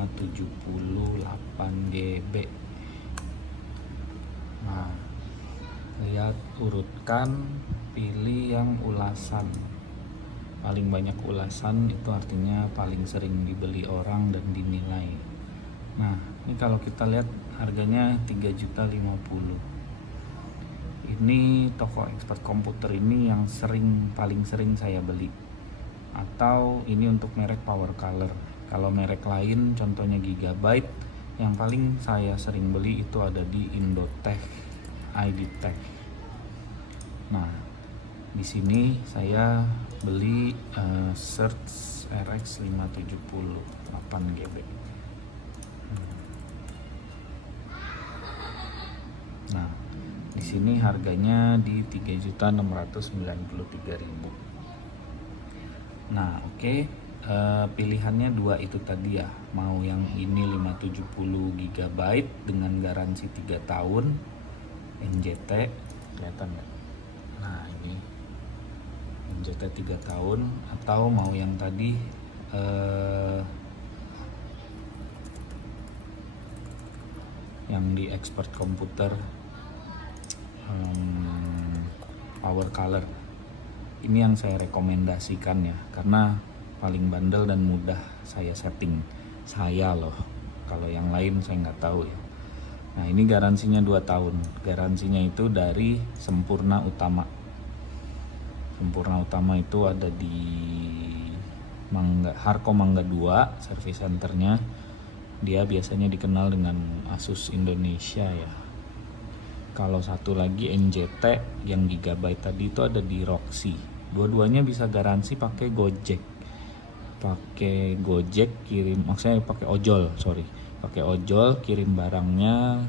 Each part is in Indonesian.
578 GB. Nah, lihat, urutkan, pilih yang ulasan. Paling banyak ulasan itu artinya paling sering dibeli orang dan dinilai. Nah, ini kalau kita lihat harganya 3.050.000. Ini toko expert komputer ini yang paling sering saya beli. Atau ini untuk merek Power Color. Kalau merek lain contohnya Gigabyte, yang paling saya sering beli itu ada di Indotech, IDTech. Nah, di sini saya beli Surge RX 570 8 GB. Nah, di sini harganya di 3.693.000. Nah, oke. Pilihannya dua itu tadi ya. Mau yang ini 570 GB dengan garansi 3 tahun NJT, kelihatan nggak? Nah, ini NJT 3 tahun, atau mau yang tadi yang di expert komputer Power Color. Ini yang saya rekomendasikan ya, karena paling bandel dan mudah saya setting. Saya loh, kalau yang lain saya nggak tahu ya. Nah, ini garansinya 2 tahun. Garansinya itu dari Sempurna Utama. Sempurna Utama itu ada di Harko Mangga 2, service centernya. Dia biasanya dikenal dengan Asus Indonesia ya. Kalau satu lagi NJT yang Gigabyte tadi itu ada di Roxy. Dua-duanya bisa garansi pakai Gojek. Pakai Gojek kirim, maksudnya pakai ojol, pakai ojol kirim barangnya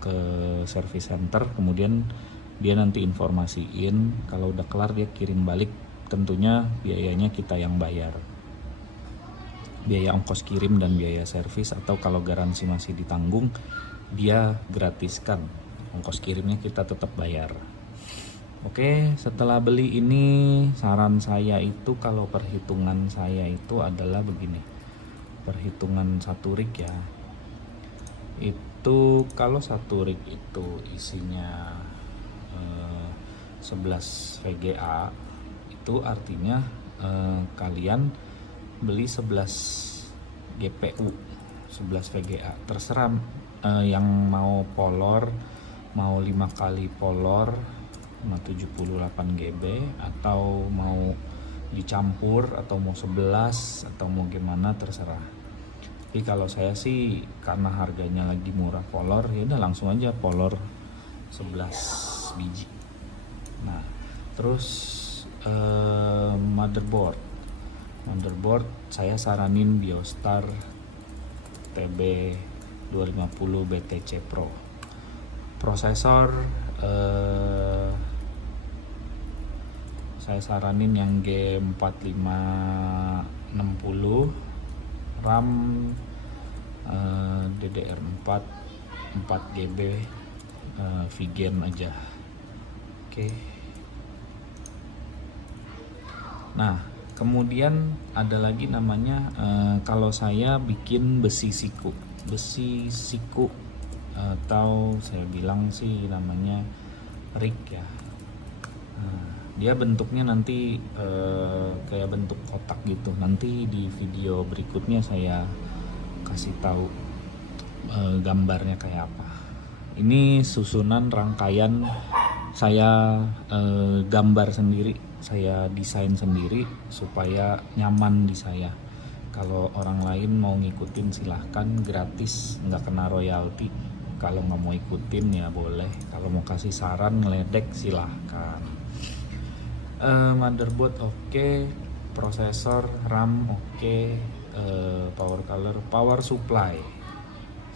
ke service center, kemudian dia nanti informasiin, kalau udah kelar dia kirim balik. Tentunya biayanya kita yang bayar, biaya ongkos kirim dan biaya servis, atau kalau garansi masih ditanggung dia gratiskan, ongkos kirimnya kita tetap bayar. Oke, setelah beli ini saran saya itu, kalau perhitungan saya itu adalah begini. Perhitungan satu rig ya. Itu kalau satu rig itu isinya 11 VGA, itu artinya kalian beli 11 GPU, 11 VGA. Terserah yang mau polor, mau 5 kali polor 578 GB, atau mau dicampur, atau mau 11, atau mau gimana, terserah. Tapi kalau saya sih karena harganya lagi murah polor, ya udah langsung aja polor 11 biji. Nah, terus motherboard saya saranin Biostar TB 250 BTC Pro. Prosesor saya saranin yang G4560, RAM DDR4 4 GB, VGame aja. Oke. Nah, kemudian ada lagi namanya kalau saya bikin besi siku, atau saya bilang sih namanya rig ya. Dia bentuknya nanti kayak bentuk kotak gitu. Nanti di video berikutnya saya kasih tahu gambarnya kayak apa. Ini susunan rangkaian saya gambar sendiri, saya desain sendiri supaya nyaman di saya. Kalau orang lain mau ngikutin silahkan, gratis, nggak kena royalti. Kalau nggak mau ikutin ya boleh, kalau mau kasih saran ngeledek silahkan. Motherboard oke, prosesor, RAM oke, power color, power supply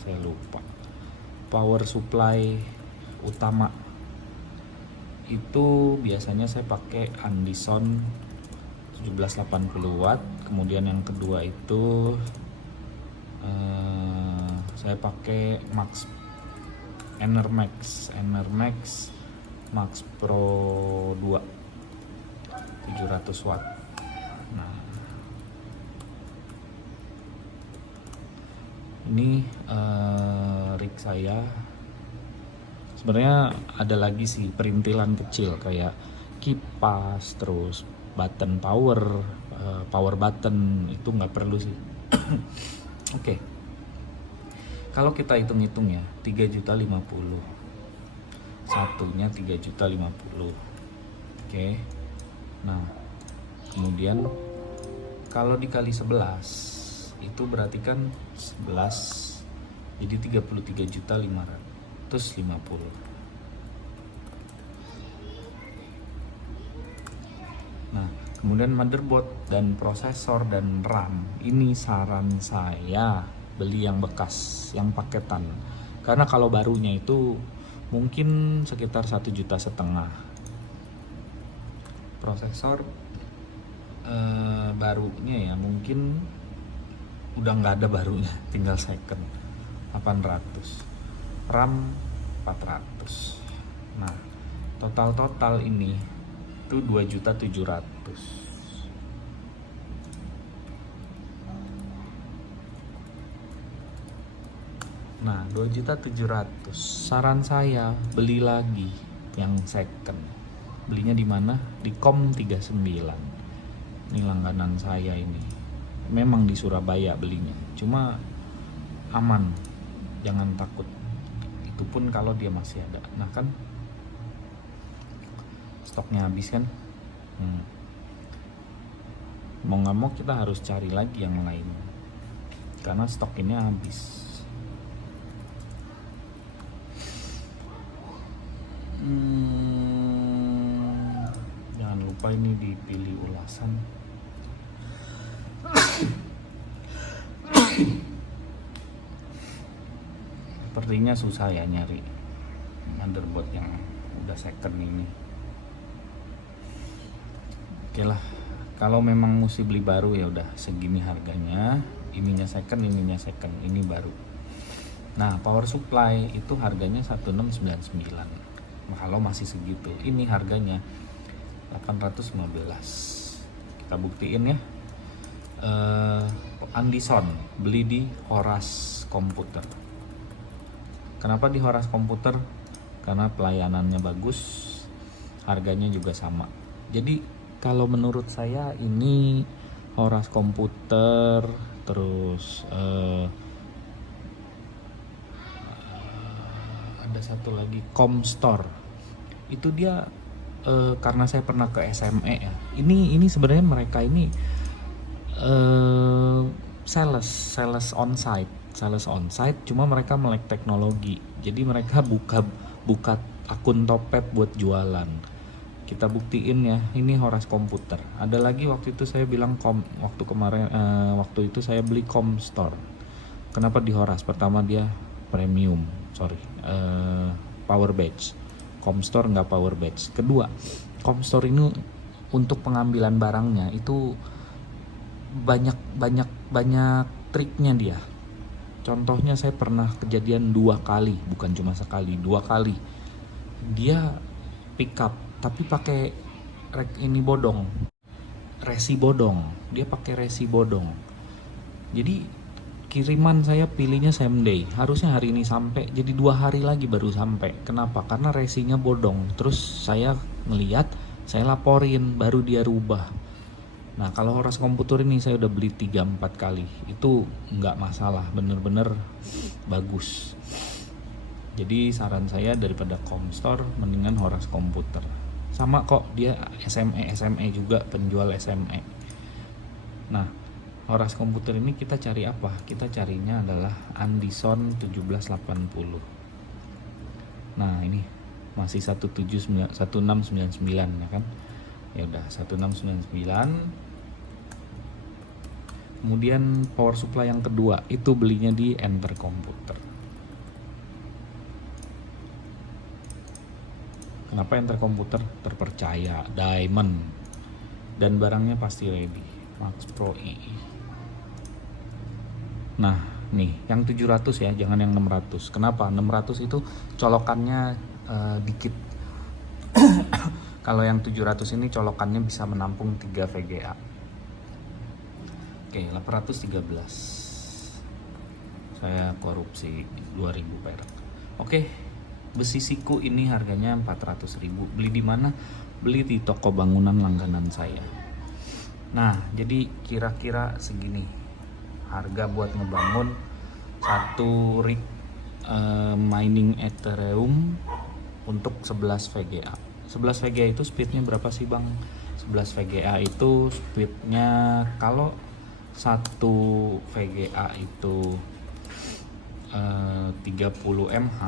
saya lupa. Power supply utama itu biasanya saya pakai Andison 1780 watt. Kemudian yang kedua itu saya pakai Enermax Max Pro 2 700 watt. Nah, Ini rig saya. Sebenarnya ada lagi sih perintilan kecil kayak kipas, terus button power, power button, itu nggak perlu sih. Oke. Kalau kita hitung-hitung ya, 3.050. Satunya 3.050. Oke. Nah, kemudian kalau dikali 11 itu berarti kan 11, jadi 33.550. Nah, kemudian motherboard dan prosesor dan RAM, ini saran saya beli yang bekas, yang paketan. Karena kalau barunya itu mungkin sekitar 1,5 juta. Prosesor barunya ya mungkin udah nggak ada barunya, tinggal second, 800. RAM 400. Nah, total ini itu 2.700.000. Nah, 2.700.000. Saran saya beli lagi yang second. Belinya di mana? Di Com39. Ini langganan saya ini. Memang di Surabaya belinya. Cuma aman. Jangan takut. Itu pun kalau dia masih ada. Nah kan stoknya habis kan. Mau nggak mau kita harus cari lagi yang lain. Karena stok ini habis. Jangan lupa ini dipilih ulasan. Sepertinya susah ya nyari motherboard yang udah second ini. Oke lah, kalau memang mesti beli baru ya udah segini harganya. Ininya second, ini baru. Nah, power supply itu harganya 1699. Kalau masih segitu, ini harganya 815. Kita buktiin ya. Andison beli di Horas Komputer. Kenapa di Horas Komputer? Karena pelayanannya bagus, harganya juga sama. Jadi kalau menurut saya ini Horas Komputer, terus ada satu lagi Comstore. Itu dia karena saya pernah ke SME ya. Ini sebenarnya mereka ini sales onsite, cuma mereka melek teknologi. Jadi mereka buka akun Topet buat jualan. Kita buktiin ya, ini Horas Komputer. Ada lagi waktu itu saya bilang waktu itu saya beli Comstore. Kenapa di Horas? Pertama dia premium, power badge. Comstore nggak power badge. Kedua, Comstore ini untuk pengambilan barangnya itu banyak triknya dia. Contohnya saya pernah kejadian 2 kali, bukan cuma sekali, 2 kali. Dia pick up tapi pakai resi bodong. Dia pakai resi bodong. Jadi kiriman saya pilihnya same day, harusnya hari ini sampai, jadi 2 hari lagi baru sampai. Kenapa? Karena resinya bodong. Terus saya ngeliat, saya laporin, baru dia rubah. Nah, kalau Horas Komputer ini saya udah beli 3-4 kali, itu nggak masalah, bener-bener bagus. Jadi saran saya daripada Comstore mendingan Horas Komputer. Sama kok, dia SME juga, penjual SME. Nah, Horas Komputer ini kita cari apa? Kita carinya adalah Andison 1780. Nah, ini masih 1699 ya kan? Ya udah 1699. Kemudian power supply yang kedua itu belinya di Enter Komputer. Kenapa Enter Komputer? Terpercaya, diamond, dan barangnya pasti ready. Max Pro II. Nah, nih yang 700 ya, jangan yang 600. Kenapa? 600 itu colokannya dikit. Kalau yang 700 ini colokannya bisa menampung 3 VGA. Oke, 813. saya korupsi 2.000 perak. Oke, besi siku ini harganya 400.000. Beli di mana? Beli di toko bangunan langganan saya. Nah, jadi kira-kira segini harga buat ngebangun satu rig mining Ethereum untuk 11 VGA. 11 VGA itu speednya berapa sih bang? 11 VGA itu speednya, kalau satu VGA itu 30 mH,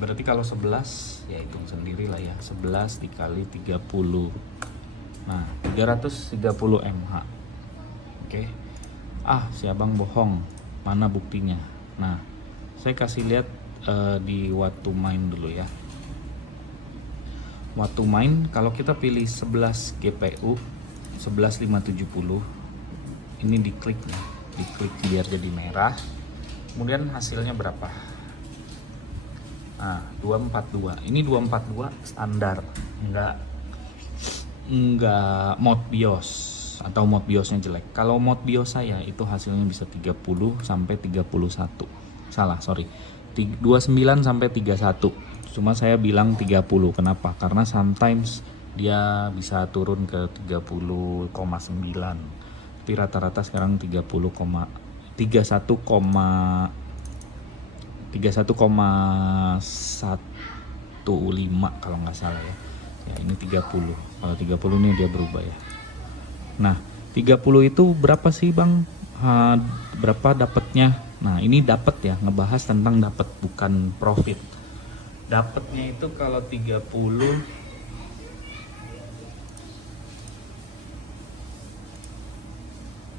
berarti kalau 11 ya hitung sendiri lah ya, 11 dikali 30, nah 330 mH. Oke. Si abang bohong, mana buktinya? Nah, saya kasih lihat di What to Mine dulu ya. What to Mine, kalau kita pilih 11 GPU 11570, ini diklik ya, diklik biar jadi merah. Kemudian hasilnya berapa? Nah, 242. Ini 242 standar, enggak mod BIOS atau mod BIOSnya jelek. Kalau mod BIOS saya itu hasilnya bisa 30 sampai 31. Salah, sorry. 29 sampai 31. Cuma saya bilang 30. Kenapa? Karena sometimes dia bisa turun ke 30,9. Tapi rata-rata sekarang 31,15 kalau nggak salah ya. Ya ini 30. Kalau 30 ini dia berubah ya. Nah, 30 itu berapa sih bang? Berapa dapatnya? Nah, ini dapat ya, ngebahas tentang dapat bukan profit. Dapatnya itu kalau 30,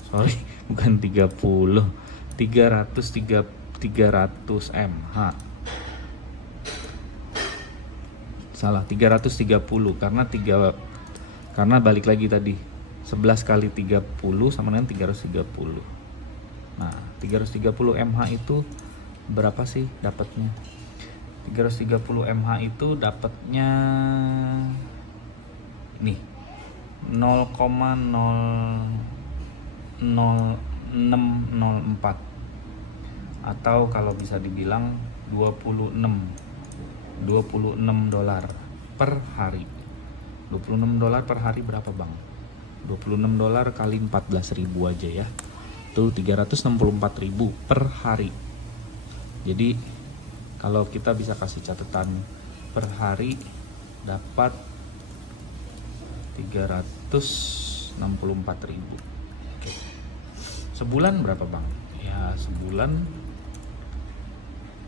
sorry, bukan 30, 300 mH. Salah, 330 karena balik lagi tadi 11 kali 30 sama dengan 330. Nah, 330 mH itu berapa sih dapatnya? 330 mH itu dapatnya nih 0,0604, atau kalau bisa dibilang 26 dolar per hari. 26 dolar per hari berapa bang? 26 dolar kali 14.000 aja ya, itu 364.000 per hari. Jadi kalau kita bisa kasih catatan, per hari dapat 364.000. Oke. Sebulan berapa bang? Ya sebulan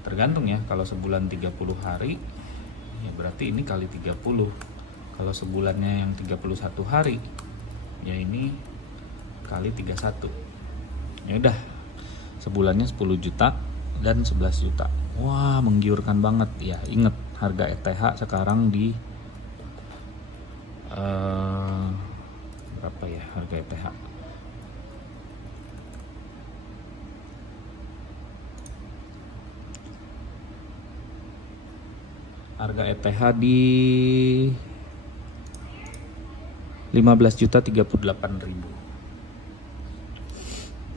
tergantung ya. Kalau sebulan 30 hari ya berarti ini kali 30. Kalau sebulannya yang 31 hari ya ini kali 31. Ya udah, sebulannya 10 juta dan 11 juta. Wah, menggiurkan banget ya. Ingat, harga ETH sekarang di berapa ya harga ETH? Harga ETH di 15.038.000.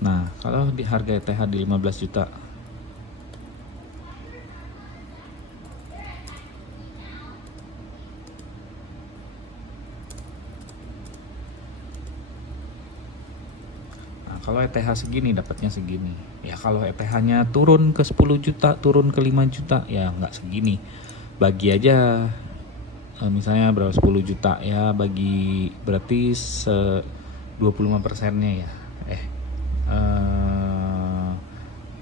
Nah, kalau di harga ETH di 15 juta, nah kalau ETH segini dapatnya segini. Ya kalau ETH-nya turun ke 10 juta, turun ke 5 juta, ya nggak segini. Bagi aja misalnya berapa, 10 juta ya, bagi berarti 25%-nya ya.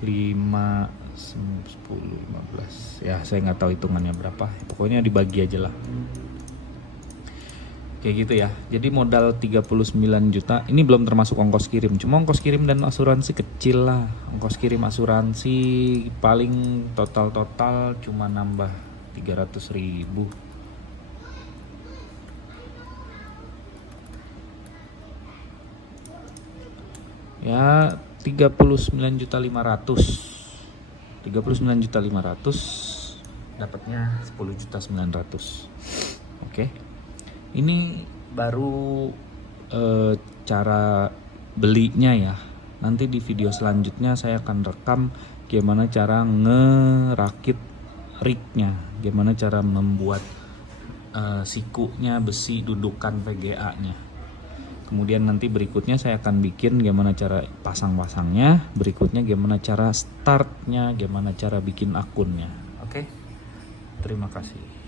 5, 10, 15 ya, saya nggak tahu hitungannya berapa, pokoknya dibagi aja lah kayak gitu ya. Jadi modal 39 juta ini belum termasuk ongkos kirim, cuma ongkos kirim dan asuransi kecil lah. Ongkos kirim asuransi paling total cuma nambah 300.000. Ya 39.500 dapatnya 10.900.000. Oke. Ini baru cara belinya ya. Nanti di video selanjutnya saya akan rekam gimana cara ngerakit rignya, gimana cara membuat sikunya, besi dudukan VGA-nya. Kemudian nanti berikutnya saya akan bikin gimana cara pasang-pasangnya, berikutnya gimana cara startnya, gimana cara bikin akunnya. Oke, terima kasih.